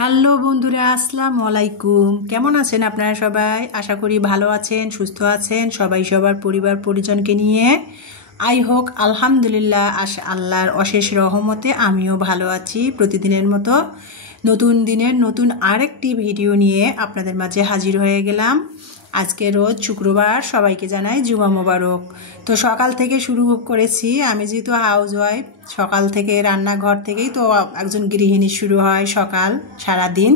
Hello বন্ধুরা, আসসালামু আলাইকুম। কেমন আছেন আপনারা সবাই? আশা করি ভালো আছেন, সুস্থ আছেন। সবাই সবার পরিবার পরিজনকে নিয়ে আই হোক আলহামদুলিল্লাহ, আল্লাহর অশেষ রহমতে আমিও ভালো আছি। প্রতিদিনের মতো নতুন দিনের নতুন আরেকটি ভিডিও নিয়ে আপনাদের মাঝে হাজির হয়ে গেলাম। আজকে রোজ শুক্রবার, সবাইকে জানাই জুমা মোবারক। তো সকাল থেকে শুরু করেছি, আমি যেহেতু হাউস ওয়াইফ, সকাল থেকে রান্নাঘর থেকেই তো একজন গৃহিণী শুরু হয় সকাল সারাদিন।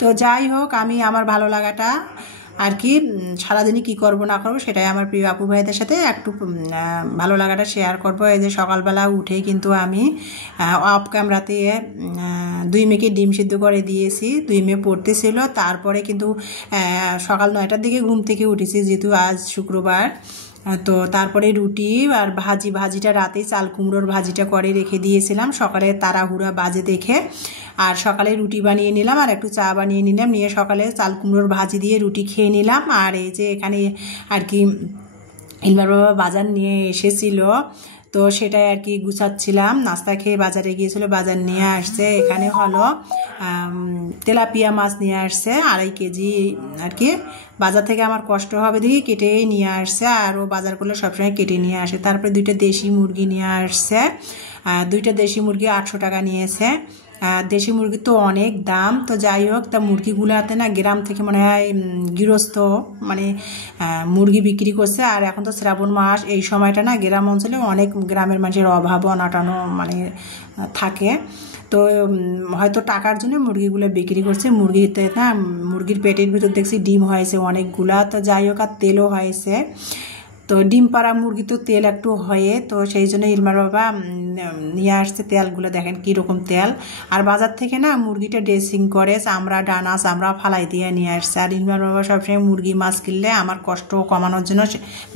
তো যাই হোক, আমি আমার ভালো লাগাটা আর কি সারাদিনই কী করবো না করবো সেটাই আমার প্রিয় আপু ভাইদের সাথে একটু ভালো লাগাটা শেয়ার করবো। এই যে সকালবেলা উঠেই কিন্তু আমি অফ ক্যামেরাতে 2 মেয়েকে ডিম সিদ্ধ করে দিয়েছি। 2 মেয়ে পড়তেছিল, তারপরে কিন্তু সকাল 9টার দিকে ঘুম থেকে উঠেছি যেহেতু আজ শুক্রবার। তো তারপরে রুটি আর ভাজিটা রাতে চাল কুমড়োর ভাজিটা করে রেখে দিয়েছিলাম সকালে তাড়াহুড়া বাজে দেখে। আর সকালে রুটি বানিয়ে নিলাম আর একটু চা বানিয়ে নিলাম, নিয়ে সকালে চাল কুমড়োর ভাজি দিয়ে রুটি খেয়ে নিলাম। আর এই যে এখানে আর কি ইলমার বাবা বাজার নিয়ে এসেছিল, তো সেটাই আর কি গুছাচ্ছিলাম। নাস্তা খেয়ে বাজারে গিয়েছিল, বাজার নিয়ে আসছে। এখানে হলো তেলাপিয়া মাছ নিয়ে আসছে 2.5 কেজি আর কি। বাজার থেকে আমার কষ্ট হবে দেখি কেটেই নিয়ে আসছে, আর ও বাজার করলে সবসময় কেটে নিয়ে আসে। তারপরে 2টা দেশি মুরগি নিয়ে আসছে, 2টা দেশি মুরগি 800 টাকা নিয়েছে। দেশি মুরগি তো অনেক দাম। তো যাই হোক, তা মুরগিগুলাতে না গ্রাম থেকে মনে হয় গৃহস্থ মানে মুরগি বিক্রি করছে। আর এখন তো শ্রাবণ মাস, এই সময়টা না গ্রাম অঞ্চলে অনেক গ্রামের মানুষের অভাব অনাটানো মানে থাকে। তো হয়তো টাকার জন্য মুরগিগুলো বিক্রি করছে। মুরগিতে না মুরগির পেটের ভিতর দেখছি ডিম হয়েছে অনেকগুলা। তো যাই হোক, আর তেলও হয়েছে। তো ডিম পাড়া মুরগি তো তেল একটু হয়ে, তো সেই জন্য ইলমার বাবা নিয়ে আসছে তেলগুলো। দেখেন কীরকম তেল। আর বাজার থেকে না মুরগিটা ড্রেসিং করে চামড়া ডানা চামড়া ফালাই দিয়ে নিয়ে আসছে। আর ইলমার বাবা সবসময় মুরগি মাছ কিনলে আমার কষ্ট কমানোর জন্য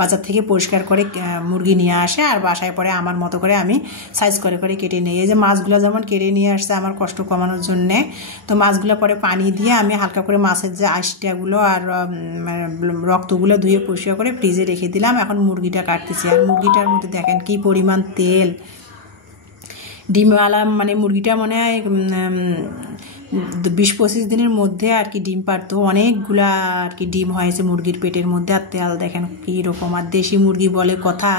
বাজার থেকে পরিষ্কার করে মুরগি নিয়ে আসে, আর বাসায় পরে আমার মতো করে আমি সাইজ করে করে কেটে নিই। এই যে মাছগুলো যেমন কেটে নিয়ে আসছে আমার কষ্ট কমানোর জন্যে। তো মাছগুলো পরে পানি দিয়ে আমি হালকা করে মাছের যে আঁশটাগুলো আর রক্তগুলো ধুয়ে পরিষ্কার করে ফ্রিজে রেখে দিলাম। এখন মুরগিটা কাটতেছি, আর মুরগিটার মধ্যে দেখেন কি পরিমাণ তেল। ডিমওয়ালা মানে মুরগিটা মনে হয় 20-25 দিনের মধ্যে আর কি ডিম পারতো। অনেকগুলা আর কি ডিম হয়েছে মুরগির পেটের মধ্যে, আর তেল দেখেন কীরকম। আর দেশি মুরগি বলে কথা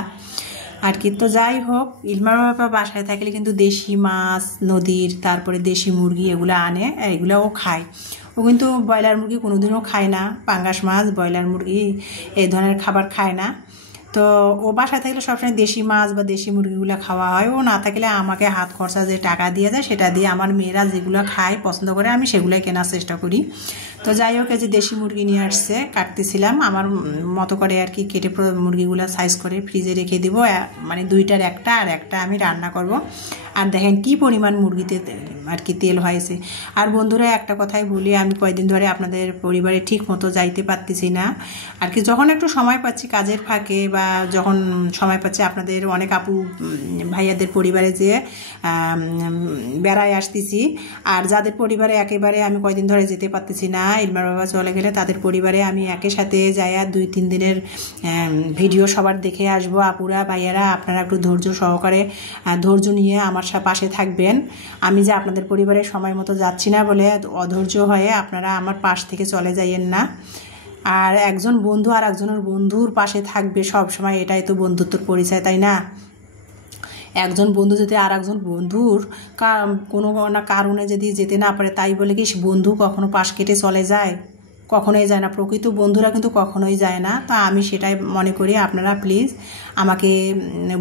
আর কি। তো যাই হোক, ইলমার বাবা বাসায় থাকলে কিন্তু দেশি মাছ নদীর, তারপরে দেশি মুরগি এগুলো আনে, এগুলো ও খায়। ও কিন্তু ব্রয়লার মুরগি কোনোদিনও খায় না, পাঙ্গাস মাছ ব্রয়লার মুরগি এই ধরনের খাবার খায় না। তো ও বাসায় থাকলে সবসময় দেশি মাছ বা দেশি মুরগিগুলো খাওয়া হয়। ও না থাকলে আমাকে হাত খরচা যে টাকা দিয়ে যায় সেটা দিয়ে আমার মেয়েরা যেগুলো খায় পছন্দ করে আমি সেগুলোই কেনার চেষ্টা করি। তো যাই হোক, এই যে দেশি মুরগি নিয়ে আসছে, কাটতেছিলাম আমার মতো করে আর কি কেটে মুরগিগুলো সাইজ করে ফ্রিজে রেখে দিব। মানে 2টার একটা আর একটা আমি রান্না করব। আর দেখেন কি পরিমাণ মুরগিতে আর কি তেল হয়েছে। আর বন্ধুরা একটা কথাই বলি, আমি কয়েকদিন ধরে আপনাদের পরিবারে ঠিক মতো যাইতে পারতেছি না আর কি। যখন একটু সময় পাচ্ছি কাজের ফাঁকে বা যখন সময় পাচ্ছি আপনাদের অনেক আপু ভাইয়াদের পরিবারে যেয়ে বেড়ায় আসতেছি। আর যাদের পরিবারে একেবারে আমি কয়েকদিন ধরে যেতে পারতেছি না, ইলমার বাবা চলে গেলে তাদের পরিবারে আমি একের সাথে যাই। আর 2-3 দিনের ভিডিও সবার দেখে আসবো। আপুরা ভাইয়ারা আপনারা একটু ধৈর্য সহকারে ধৈর্য নিয়ে আমার পাশে থাকবেন। আমি যে আপনাদের পরিবারে সময় মতো যাচ্ছি না বলে অধৈর্য হয়ে আপনারা আমার পাশ থেকে চলে যাইয়েন না। আর একজন বন্ধু আর একজনের বন্ধুর পাশে থাকবে সব সময়, এটাই তো বন্ধুত্বর পরিচয়, তাই না? একজন বন্ধু যদি আর একজন বন্ধুর কোনো না কারণে যদি যেতে না পারে, তাই বলে কি বন্ধু কখনো পাশ কেটে চলে যায়? কখনোই যায় না। প্রকৃত বন্ধুরা কিন্তু কখনোই যায় না। তা আমি সেটাই মনে করি, আপনারা প্লিজ আমাকে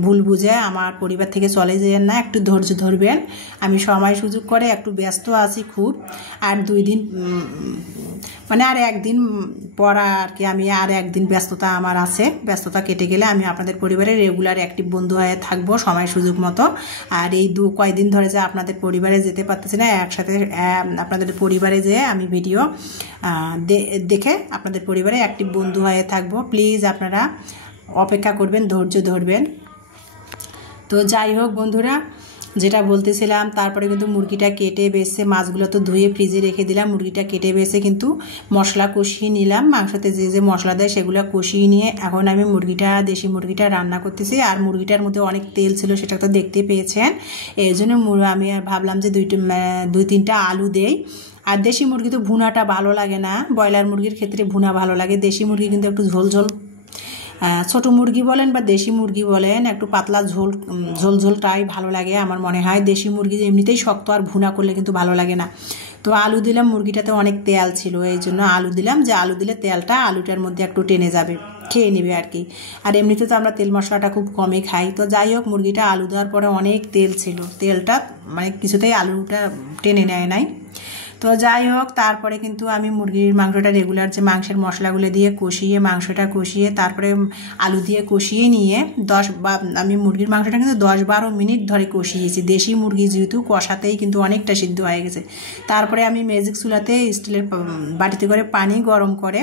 ভুল বুঝে আমার পরিবার থেকে চলে যেন না, একটু ধৈর্য ধরবেন। আমি সময় সুযোগ করে একটু ব্যস্ত আছি খুব। আর 2 দিন মানে আর একদিন পর আর কি আমি আর একদিন ব্যস্ততা আমার আছে। ব্যস্ততা কেটে গেলে আমি আপনাদের পরিবারের রেগুলার অ্যাক্টিভ বন্ধু হয়ে থাকবো সময় সুযোগ মতো। আর এই কয়েকদিন ধরে যে আপনাদের পরিবারে যেতে পারতেছি না, একসাথে আপনাদের পরিবারে যেয়ে আমি ভিডিও দেখে আপনাদের পরিবারে অ্যাক্টিভ বন্ধু হয়ে থাকবো। প্লিজ আপনারা অপেক্ষা করবেন, ধৈর্য ধরবেন। তো যাই হোক বন্ধুরা, যেটা বলতেছিলাম, তারপরে কিন্তু মুরগিটা কেটে বেছে, মাছগুলো তো ধুয়ে ফ্রিজে রেখে দিলাম, মুরগিটা কেটে বেছে কিন্তু মশলা কষিয়ে নিলাম। মাংসতে যে যে মশলা দেয় সেগুলো কষিয়ে নিয়ে এখন আমি দেশি মুরগিটা রান্না করতেছি। আর মুরগিটার মধ্যে অনেক তেল ছিল, সেটা তো দেখতে পেয়েছেন। এই জন্য আমি ভাবলাম যে 2-3টা আলু দেই। আর দেশি মুরগি তো ভুনাটা ভালো লাগে না, ব্রয়লার মুরগির ক্ষেত্রে ভুনা ভালো লাগে। দেশি মুরগি কিন্তু একটু ঝোল ঝোল, ছোটো মুরগি বলেন বা দেশি মুরগি বলেন, একটু পাতলা ঝোলটাই ভালো লাগে আমার মনে হয়। দেশি মুরগি এমনিতেই শক্ত, আর ভুনা করলে কিন্তু ভালো লাগে না। তো আলু দিলাম, মুরগিটাতে অনেক তেল ছিল, এই জন্য আলু দিলাম, যে আলু দিলে তেলটা আলুটার মধ্যে একটু টেনে যাবে, খেয়ে নেবে আর কি। আর এমনিতে তো আমরা তেল মশলাটা খুব কমই খাই। তো যাই হোক, মুরগিটা আলু দেওয়ার পরে অনেক তেল ছিল, তেলটা মানে কিছুতেই আলুটা টেনে নেয় নাই। তো যাই হোক, তারপরে কিন্তু আমি মুরগির মাংসটা রেগুলার যে মাংসের মশলাগুলো দিয়ে কষিয়ে, মাংসটা কষিয়ে, তারপরে আলু দিয়ে কষিয়ে নিয়ে আমি মুরগির মাংসটা কিন্তু 10-12 মিনিট ধরে কষিয়েছি। দেশি মুরগি যেহেতু কষাতেই কিন্তু অনেকটা সিদ্ধ হয়ে গেছে। তারপরে আমি ম্যাজিক চুলাতে স্টিলের বাটিতে করে পানি গরম করে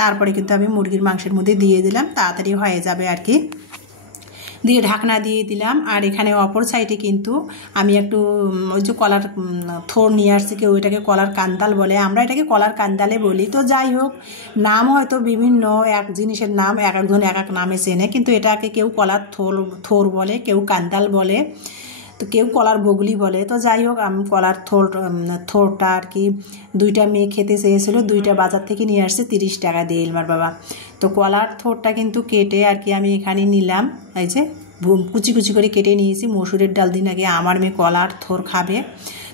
তারপরে কিন্তু আমি মুরগির মাংসের মধ্যে দিয়ে দিলাম, তাড়াতাড়ি হয়ে যাবে আর কি। দিয়ে ঢাকনা দিয়ে দিলাম। আর এখানে অপর সাইডে কিন্তু আমি একটু ওই যে কলার থোর নিয়ে আসছি, কেউ এটাকে কলার কান্দাল বলে, আমরা এটাকে কলার কান্দালে বলি। তো যাই হোক, নাম হয়তো বিভিন্ন, এক জিনিসের নাম একজন এক এক নামে চেনে, কিন্তু এটাকে কেউ কলার থোর বলে, কেউ কান্দাল বলে, তো কেউ কলার বগলি বলে। তো যাই হোক, আমি কলার থোরটা আর কি 2টা মেয়ে খেতে চেয়েছিল, 2টা বাজার থেকে নিয়ে আসছে 30 টাকা দিয়ে ইলমার বাবা। তো কলার থোরটা কিন্তু কেটে আর কি আমি এখানে নিলাম, এই যে কুচি কুচি করে কেটে নিয়েছি। মসুরের ডাল দিয়ে নাকি আমার মেয়ে কলার থোর খাবে।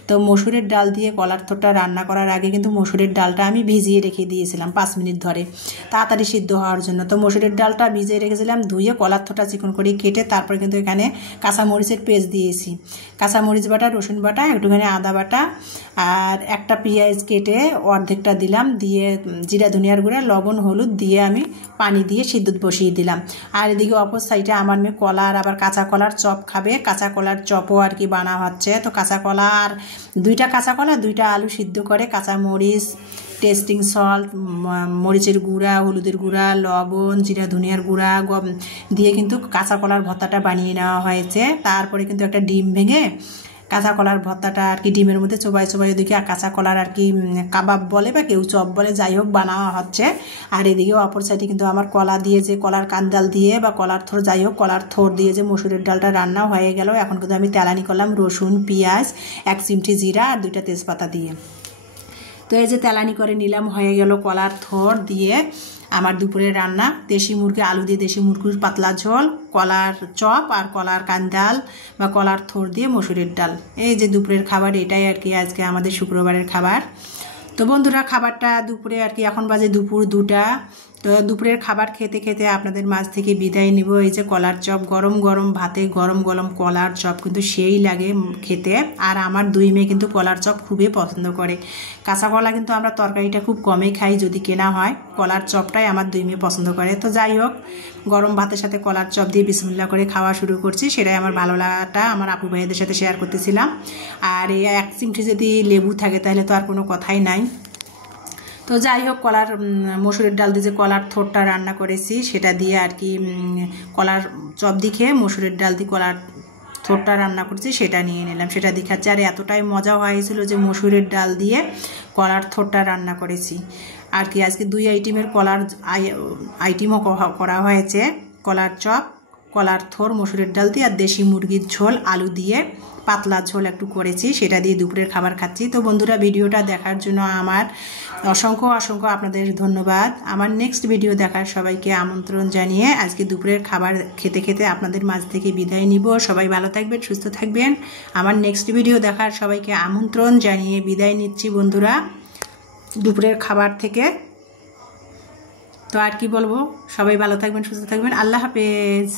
তো মসুরের ডাল দিয়ে কলার থোরটা রান্না করার আগে কিন্তু মসুরের ডালটা আমি ভিজিয়ে রেখে দিয়েছিলাম 5 মিনিট ধরে, তাড়াতাড়ি সিদ্ধ হওয়ার জন্য। তো মসুরের ডালটা ভিজিয়ে রেখেছিলাম, ধুয়ে কলার থোরটা চিকন করে কেটে তারপরে কিন্তু এখানে কাঁচামরিচের পেস্ট দিয়েছি, কাঁচামরিচ বাটা, রসুন বাটা, একটুখানি আদা বাটা, আর একটা পেঁয়াজ কেটে অর্ধেকটা দিলাম, দিয়ে জিরা ধনিয়ার গুঁড়া, লবণ, হলুদ দিয়ে আমি পানি দিয়ে সিদ্ধ বসিয়ে দিলাম। আর এদিকে অপর সাইডে আমার মেয়ে কলার, আবার কাঁচা কলার চপ খাবে, কাঁচা কলার চপও আর কি বানা হচ্ছে। তো কাঁচা কলা আর 2টা কাঁচা কলা, 2টা আলু সিদ্ধ করে, কাঁচা মরিচ, টেস্টিং সল্ট, মরিচের গুঁড়া, হলুদের গুঁড়া, লবণ, জিরা ধনিয়ার গুঁড়া দিয়ে কিন্তু কাঁচা কলার ভর্তাটা বানিয়ে নেওয়া হয়েছে। তারপরে কিন্তু একটা ডিম ভেঙে কাঁচা কলার ভর্তাটা আর কি ডিমের মধ্যে চোবাই ওদিকে কাঁচা কলার আর কি কাবাব বলে বা কেউ চপ বলে, যাই হোক বানানো হচ্ছে। আর এদিকে অপর সাইডে কিন্তু আমার কলা দিয়ে যে কলার কান্দাল দিয়ে বা কলার থোর, যাই হোক কলার থোর দিয়ে যে মসুরের ডালটা রান্না হয়ে গেল। এখন কিন্তু আমি তেলানি করলাম রসুন, পেঁয়াজ, 1 চিমটি জিরা আর 2টা তেজপাতা দিয়ে। তো এই যে তেলানি করে নিলাম, হয়ে গেল কলার থোর দিয়ে আমার দুপুরের রান্না। দেশি মুরগি, আলু দিয়ে দেশি মুরগির পাতলা ঝোল, কলার চপ আর কলার কান্দাল বা কলার থোর দিয়ে মসুরের ডাল। এই যে দুপুরের খাবার, এটাই আর কি আজকে আমাদের শুক্রবারের খাবার। তো বন্ধুরা, খাবারটা দুপুরে আর কি এখন বাজে দুপুর 2টা। তো দুপুরের খাবার খেতে খেতে আপনাদের মাঝ থেকে বিদায় নিব। এই যে কলার চপ, গরম গরম ভাতে গরম গরম কলার চপ কিন্তু সেই লাগে খেতে। আর আমার 2 মেয়ে কিন্তু কলার চপ খুবই পছন্দ করে। কাঁচা কলা কিন্তু আমরা তরকারিটা খুব কমই খাই, যদি কেনা হয়। কলার চপটাই আমার 2 মেয়ে পছন্দ করে। তো যাই হোক, গরম ভাতের সাথে কলার চপ দিয়ে বিসমিল্লাহ করে খাওয়া শুরু করছি। সেটাই আমার ভালো লাগাটা আমার আপু ভাইদের সাথে শেয়ার করতেছিলাম। আর এই 1 চিমটি যদি লেবু থাকে তাহলে তো আর কোনো কথাই নাই। তো যাই হোক, মসুরের ডাল দিয়ে যে কলার থোরটা রান্না করেছি সেটা দিয়ে আর কি কলার চপ দিয়ে খেয়ে মসুরের ডাল দিয়ে কলার থোরটা রান্না করেছি সেটা নিয়ে নিলাম, সেটা দিয়ে খাচ্ছি। আর এতটাই মজা হয়েছিল যে মসুরের ডাল দিয়ে কলার থোরটা রান্না করেছি আর কি। আজকে 2 আইটেমের কলার আইটেমও করা হয়েছে, কলার চপ, কলার থোর মসুরের ডাল দিয়ে, আর দেশি মুরগির ঝোল আলু দিয়ে পাতলা ঝোল একটু করেছি, সেটা দিয়ে দুপুরের খাবার খাচ্ছি। তো বন্ধুরা, ভিডিওটা দেখার জন্য আমার অসংখ্য আপনাদের ধন্যবাদ। আমার নেক্সট ভিডিও দেখার সবাইকে আমন্ত্রণ জানিয়ে আজকে দুপুরের খাবার খেতে খেতে আপনাদের মাঝ থেকে বিদায় নিব। সবাই ভালো থাকবেন, সুস্থ থাকবেন। আমার নেক্সট ভিডিও দেখার সবাইকে আমন্ত্রণ জানিয়ে বিদায় নিচ্ছি বন্ধুরা দুপুরের খাবার থেকে। তো আর কি বলবো, সবাই ভালো থাকবেন, সুস্থ থাকবেন। আল্লাহ হাফেজ।